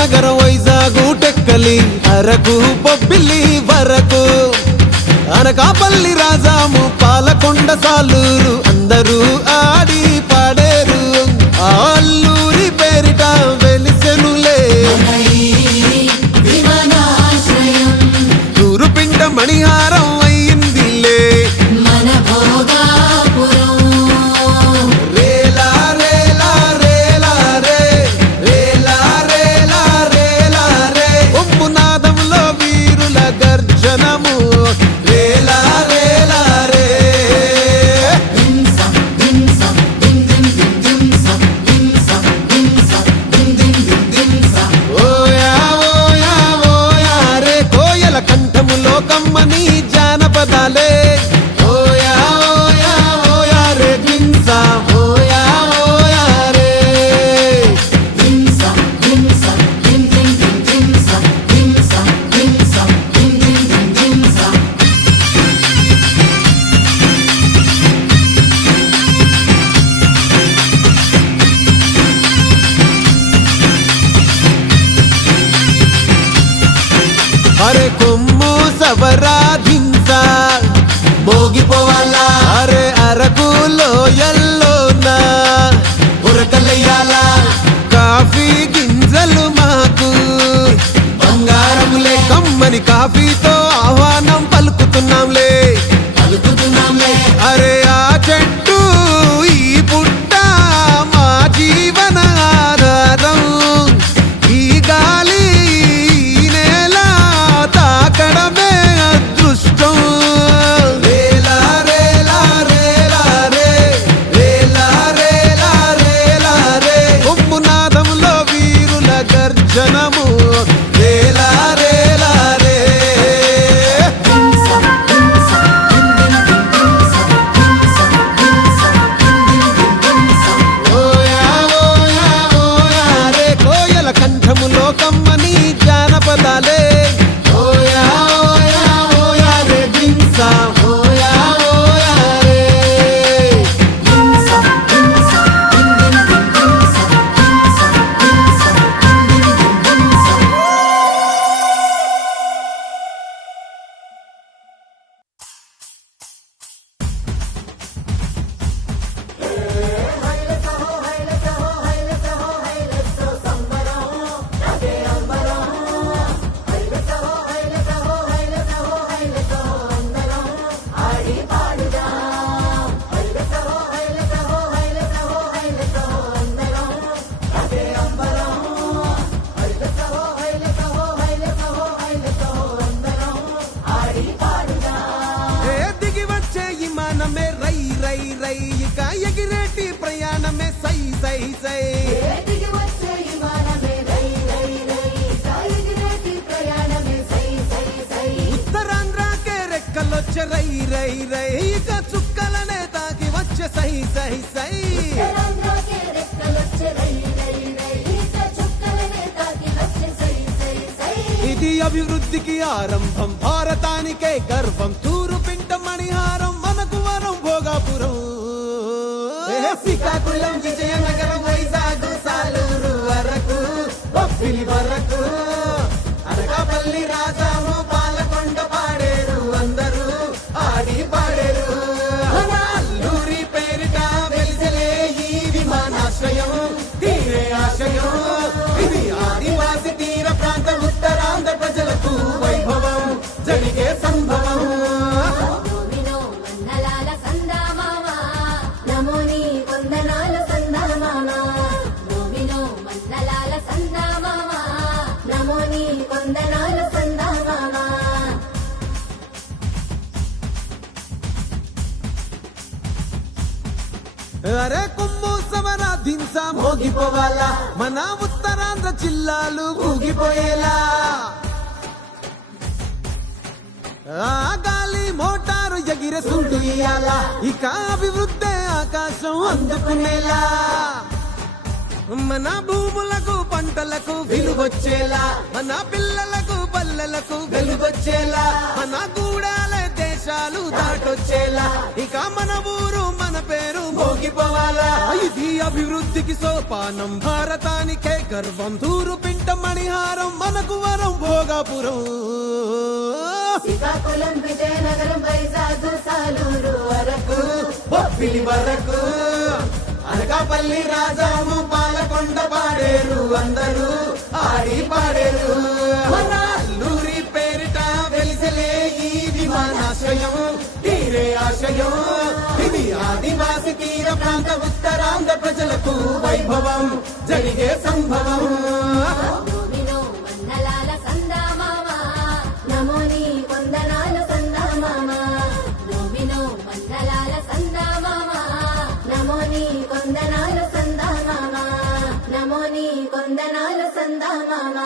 నగరం వైజాగు టెక్కలి అరకు బొబ్బిలి వరకు అనకాపల్లి రాజాము పాలకొండ సాలూరు అందరూ ఆడి పాడేరు అల్లూరి పేరిట వెలిసెనులే తూరుపింట మణిహారం అయ్యిందిలే కమ్మని జానపదాలే ఓయా ఓయా ఓయా రే దింసా ఓయా ఓయా రే దింసా దింసా దిం దిం దిం దింసా దింసా దింసా దిం దిం దిం దింసా అరే కొమ్ము సవరాధింసా మోగిపోవాలా అరే అరకులో ఎల్లోనా ఉరకలయ్యాలా కాఫీ గింజలు మాకు బంగారములే కమ్మని కాఫీతో ఆహ్వానం పలుకుతున్నాంలే అరే ఆ చెట్టు ఈ పుట్ట మా జీవన ఆధారం ఈ గాలి తాకడమే అదృష్టం రేలా రేలా రేలా రే రేలా రేలా రేలా రే కొమ్మునాదంలో వీరుల గర్జనము రేలా రేలా రే ఓయా ఓయా ఓయా రే కోయల కంఠములో కమ్మని జానపదాలే ఎగిరేటి ప్రయాణమే సై సై సై ఉత్తరాంధ్రకే రెక్కలొచ్చే రై రై రై ఇక చుక్కలనే తాకి వచ్చే సై సై సై ఇది అభివృద్ధికి ఆరంభం భారతానికే గర్వం తూరుపింట మణిహారం మనకు వరం భోగాపురం శ్రీకాకుళం విజయనగరం వైజాగు సాలూరు వరకు బొబ్బిలి వరకు అనకాపల్లి రాజాము పాలకొండ పాడేరు అందరూ ఆడి పాడేరు అల్లూరి పేరిట వెలిసలే ఈ విమానాశ్రయం తీరే ఆశయం ఇది ఆదివాసి తీర ప్రాంత ఉత్తరాంధ్ర ప్రజలకు వైభవం జరిగే సంభవం అరే కొమ్ము సమరాధింసా మోగిపోవాలా మన ఉత్తరాంధ్ర జిల్లాలు ఊగిపోయేలా ఆ గాలి మోటారు ఎగిరే సుండు ఇయ్యాల ఇక అభివృద్ధి ఆకాశం అందుకునేలా మన భూములకు పంటలకు విలువొచ్చేలా మన పిల్లలకు పల్లెలకు వెలుగొచ్చేలా మన గూడాల దేశాలు దాటొచ్చేలా ఇక మన ఊరు మన పేరు మోగిపోవాలా ఇది అభివృద్ధికి సోపానం భారతానికే గర్వం తూరు పింట మణిహారం మనకు వరం భోగాపురం శ్రీకాకుళం విజయనగరం వైజాగ్ సాలూరు వరకు బొబ్బిలి వరకు అనకాపల్లి రాజాము పాలకొండ పాడేరు అందరూ ఆడి పాడేరు మన అల్లూరి పేరిట వెలిసలే ఈ విమానాశ్రయం తీరే ఆశయం ఇది ఆదివాసి తీర ప్రాంత ఉత్తరాంధ్ర ప్రజలకు వైభవం జరిగే సంభవం భూమిలో వందలాల సందామామ నమో నీ వందనాలు సందామామ భూమిలో వందలాల సందామామ నమో నీ వందనాలు సందామామ నమో నీ వందనాలు సందామామ